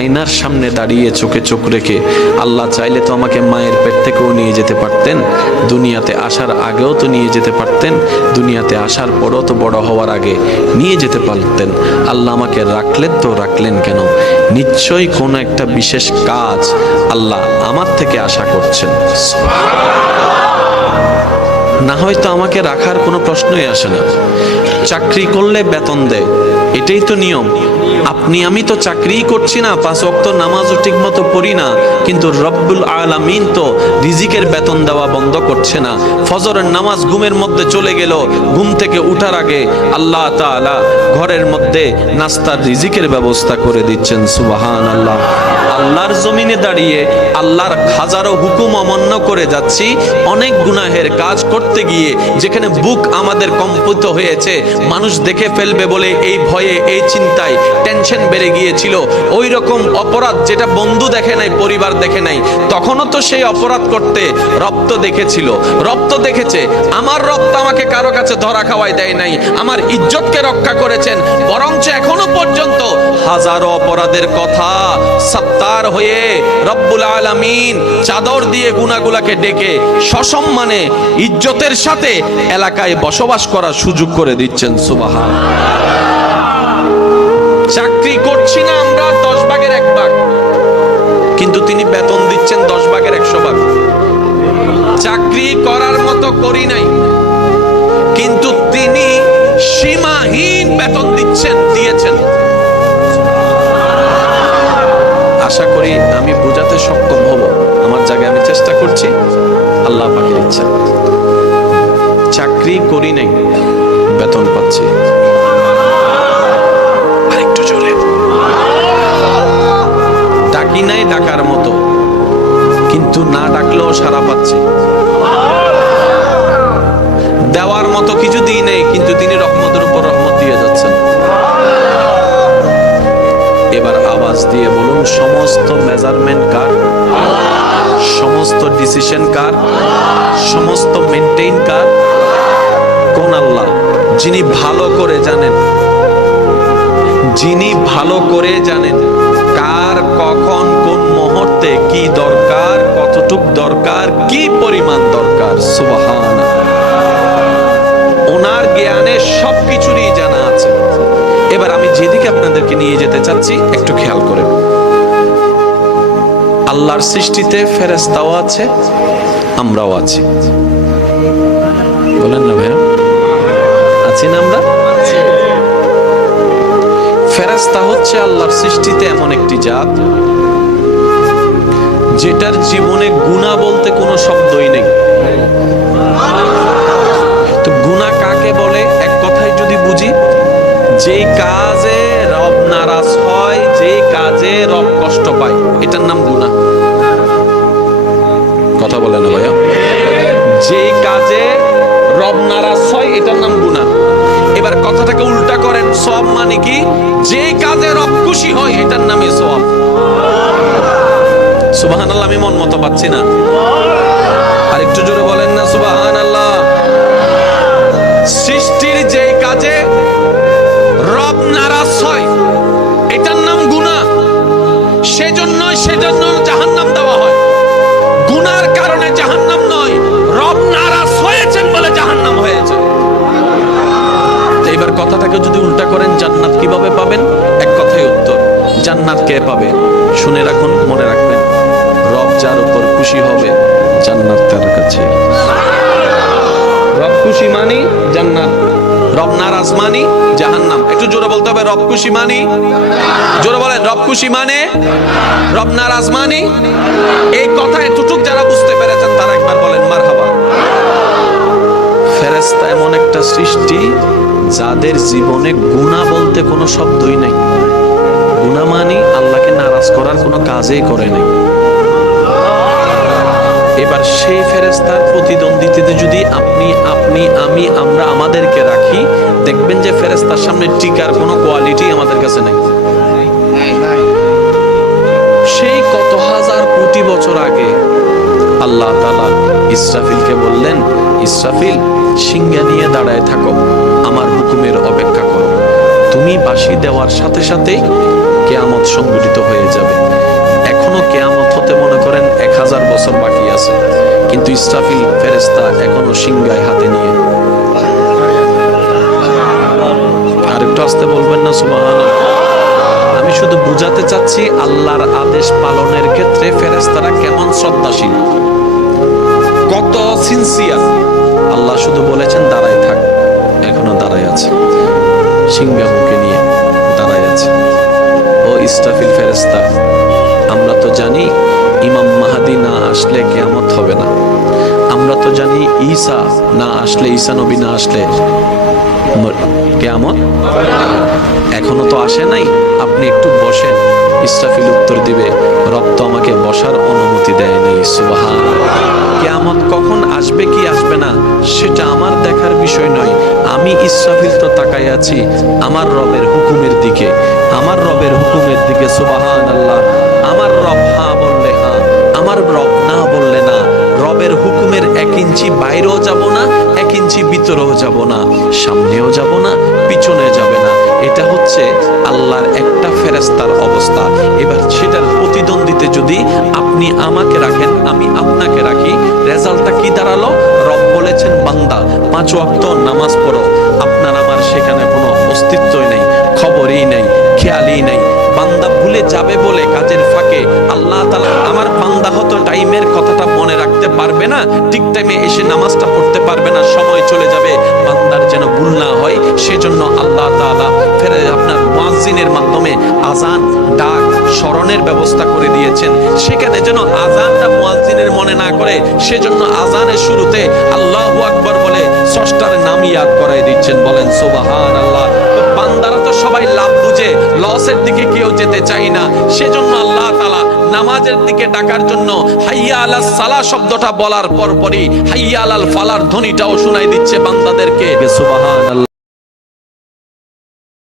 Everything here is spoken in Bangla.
আয়নার সামনে দাঁড়িয়ে চোখে চোখ রেখে আল্লাহ চাইলে তো আমাকে মায়ের পেট থেকেও নিয়ে যেতে পারতেন, দুনিয়াতে আসার আগেও তো নিয়ে যেতে পারতেন, দুনিয়াতে আসার পরও তো বড় হওয়ার আগে নিয়ে যেতে পারতেন। আল্লাহ আমাকে রাখলেন তো রাখলেন কেন? নিশ্চয়ই কোনো একটা বিশেষ কাজ আল্লাহ আমার থেকে আশা করছেন। না হয়তো আমাকে রাখার কোনো প্রশ্নই আসে না। চাকরি করলে বেতন দেয়, এটাই তো নিয়ম। আপনি আমি তো চাকরিই করছি না, 5 ওয়াক্ত নামাজও ঠিক মতো পড়ি না, কিন্তু রব্বুল আলামিন তো রিজিকের বেতন দেওয়া বন্ধ করছে না। ফজরের নামাজ ঘুমের মধ্যে চলে গেল, ঘুম থেকে উঠার আগে আল্লাহ তাআলা ঘরের মধ্যে নাস্তার রিজিকের ব্যবস্থা করে দিচ্ছেন। সুবহানাল্লাহ। আল্লাহর জমিনে দাঁড়িয়ে আল্লাহর হাজারো হুকুম অমান্য করে যাচ্ছি, অনেক গুনাহের কাজ করতে গিয়ে যেখানে বুক আমাদের কম্পিত হয়েছে, মানুষ দেখে ফেলবে বলে এই ভয়ে, এই চিন্তায় টেনশন বেড়ে গিয়েছিল। ওই রকম অপরাধ যেটা বন্ধু দেখে নাই, পরিবার দেখে নাই, তখনও তো সেই অপরাধ করতে রব তো দেখেছিল, রব তো দেখেছে। আমার রব তো আমাকে কারো কাছে ধরা খাওয়াই দেয় নাই, আমার ইজ্জতকে রক্ষা করেছেন। বরঞ্চ এখনো পর্যন্ত হাজারো অপরাধের কথা সত্তার হয়ে রব্বুল আলামিন চাদর দিয়ে গুনাহগুলোকে ডেকে সসম্মানে ইজ্জতের সাথে এলাকায় বসবাস করার সুযোগ করে দিচ্ছেন। সুবহানাল্লাহ। চাকরি করছি না আমরা 10 ভাগের 1 ভাগ, কিন্তু তিনি বেতন দিচ্ছেন 10 ভাগের 100 ভাগ। চাকরি করার মতো করি নাই, কিন্তু তিনি সীমাহীন বেতন দিয়েছেন। আশা করি আমি বোঝাতে সক্ষম হব, আমার জায়গায় আমি চেষ্টা করছি, আল্লাহ পাকের ইচ্ছা। চাকরি করি নাই, বেতন পাচ্ছি। আরেকটু জোরে। ডাকি নাই ডাকার মতো, কিন্তু না ডাকলেও সাড়া পাচ্ছি। দেওয়ার মতো কিছু দিই নেই, কিন্তু তিনি রহমতের উপর রহমত দিয়ে যাচ্ছেন। এবার আওয়াজ দিয়ে বলুন, সমস্ত মেজারমেন্ট কার? সমস্ত ডিসিশন কার? সমস্ত মেনটেইন কার? কোন আল্লাহ? যিনি ভালো করে জানেন, যিনি ভালো করে জানেন কার কখন কোন মুহূর্তে কি দরকার, কতটুক দরকার, কি পরিমাণ দরকার। সুবহানাল্লাহ। ওনার জ্ঞানে সবকিছুরই জানা আছে। এবার আমি যেদিকে আপনাদেরকে নিয়ে যেতে চাচ্ছি একটু খেয়াল করেন। আল্লাহর সৃষ্টিতে ফেরেশতাও আছে, আমরাও আছি। বলেন না ভাইয়া, আছি না আমরা? ফেরেশতা হচ্ছে আল্লাহর সৃষ্টিতে এমন একটি জাত যেটার জীবনে গুনাহ বলতে কোনো শব্দই নেই। তো গুনাহ কাকে বলে? এক কথায় যদি বুঝি, যেই কাজে রব নারাজ হয়, যেই কাজে রব কষ্ট পায়, এটার নাম গুনাহ। কথা বলে না ভাইয়া? যেই কাজে রব নারাজ হয়, এটার নাম গুনাহ। এবার কথাটাকে উল্টা করেন, সওয়াব মানে কি? যেই কাজে রব খুশি হয়, এটার নামই সওয়াব। সুবহানাল্লাহ। আমি মন মতো পাচ্ছি না, আর একটু জোরে বলেন না সুবহানাল্লাহ। সৃষ্টির যেই কাজে রব নারাজ হয়, এটার নাম গুনাহ। সেজন্য জাহান্নাম দেওয়া হয়। গুনার কারণে জাহান্নাম নয়, রব নারাজ হয়েছেন বলে জাহান্নাম হয়েছে। এবার কথাটাকে যদি উল্টা করেন, জান্নাত কিভাবে পাবেন? এক কথায় উত্তর, জান্নাত কে পাবে? শুনে রাখুন, মনে রাখবেন, রব যার উপর খুশি হবে, জান্নাত তার কাছে। রব খুশি মানি জান্নাত, রব নারাজ মানি জাহান্নাম। একটু জোরে বলতে হবে, রব খুশি মানি, জোরে বলেন, রব খুশি মানে, রব নারাজ মানি। এই কথা এতটুক যারা বুঝতে পেরেছেন তারা একবার বলেন মারহাবা। ফেরেশতা এমন একটা সৃষ্টি যাদের জীবনে গুনাহ বলতে কোনো শব্দই নাই। গুনাহ মানে আল্লাহকে নারাজ করার কোনো কাজই করে নাই। এবার সেই ফেরেশতার প্রতিদ্বন্দ্বিতাতে যদি আমরা আমাদেরকে রাখি, দেখবেন যে ফেরেশতার সামনে টিকার কোনো কোয়ালিটি আমাদের কাছে নাই। সেই কত হাজার কোটি বছর আগে আল্লাহ তাআলা ইসরাফিলকে বললেন, ইসরাফিল সিংহা নিয়ে দাঁড়ায় থাকো, আমার হুকুমের অপেক্ষা করো। তুমি বাঁশি দেওয়ার সাথে সাথেই কিয়ামত সংঘটিত হয়ে যাবে। ইসরাফিল ফেরেশতা এখনো সিংহায় হাতে নিয়ে। আরেকটু আসতে বলবেন না সুবহানাল্লাহ? আমি শুধু বুঝাতে চাচ্ছি আল্লাহর আদেশ পালনের ক্ষেত্রে ফেরেশতারা কেমন শ্রদ্ধাশীল, কত সিনসিয়ার। আল্লাহ শুধু বলেছেন দাঁড়ায় থাক, এখনো দাঁড়ায় আছে, সিংহাকে নিয়ে দাঁড়ায় আছে। ও ইসরাফিল ফেরেশতা, আমরা তো জানি ইমাম মাহাদি না আসলে কিয়ামত হবে না। আমরা তো জানি ঈসা না আসলে, ঈসা নবী না আসলে কিয়ামত এখনো তো আসে নাই। আপনি একটু বসেন। ইসরাফিল উত্তর দিবে, রব তো আমাকে বসার অনুমতি দেয় নাই। সুবহানাল্লাহ। কিয়ামত কখন আসবে কি আসবে না সেটা আমার দেখার বিষয় নয়। আমি ইসরাফিল তো তাকাই আছি আমার রবের হুকুমের দিকে, আমার রবের হুকুমের দিকে। সুবহানাল্লাহ। আমার রব হ্যাঁ বললে হ্যাঁ, আমার রব না বললে না। রবের হুকুমের 1 ইঞ্চি বাইরেও যাব না, 1 ইঞ্চি ভিতরেও যাব না, সামনেও যাব না, পিছনে যাবে না। এটা হচ্ছে আল্লাহর একটা ফেরেশতার অবস্থা। এবার সেটার প্রতিদ্বন্দ্বিতে যদি আপনি আমাকে রাখেন, আমি আপনাকে রাখি, রেজাল্টটা কি দাঁড়ালো? রব বলেছেন বান্দা 5 ওয়াক্ত নামাজ পড়ো। আপনার আমার সেখানে কোনো অস্তিত্বই নেই, খবরই নেই, খেয়ালই নেই। বান্দা ভুলে যাবে বলে কাজের ফাঁকে আল্লাহ তাআলা, আমার বান্দা হয়তো টাইমের কথাটা মনে রাখতে পারবে না, ঠিক টাইমে এসে নামাজটা পড়তে পারবে না, সময় চলে যাবে। বান্দার যেন ভুল না হয় সেজন্য আল্লাহ তাআলা ফের আপনার মুয়াজ্জিনের মাধ্যমে আজান, ডাক, স্মরণের ব্যবস্থা করে দিয়েছেন। সেখানে যেন আজানটা মুয়াজ্জিনের মনে না করে, সেজন্য আজানের শুরুতে আল্লাহু আকবার বলে স্রষ্টার নাম ইয়াদ করাই দিচ্ছেন। বলেন সুবহানাল্লাহ। বান্দারা তো সবাই লাভ বুঝে, লসের দিকে কেউ যেতে চাই না। সেজন্য আল্লাহ তাআলা নামাজের দিকে ডাকার জন্য হাইয়া আলাস সালাহ শব্দটা বলার পরপরই হাইয়া আলাল ফালার ধ্বনিটাও শোনাই দিচ্ছে বান্দাদেরকে। সুবহানাল্লাহ।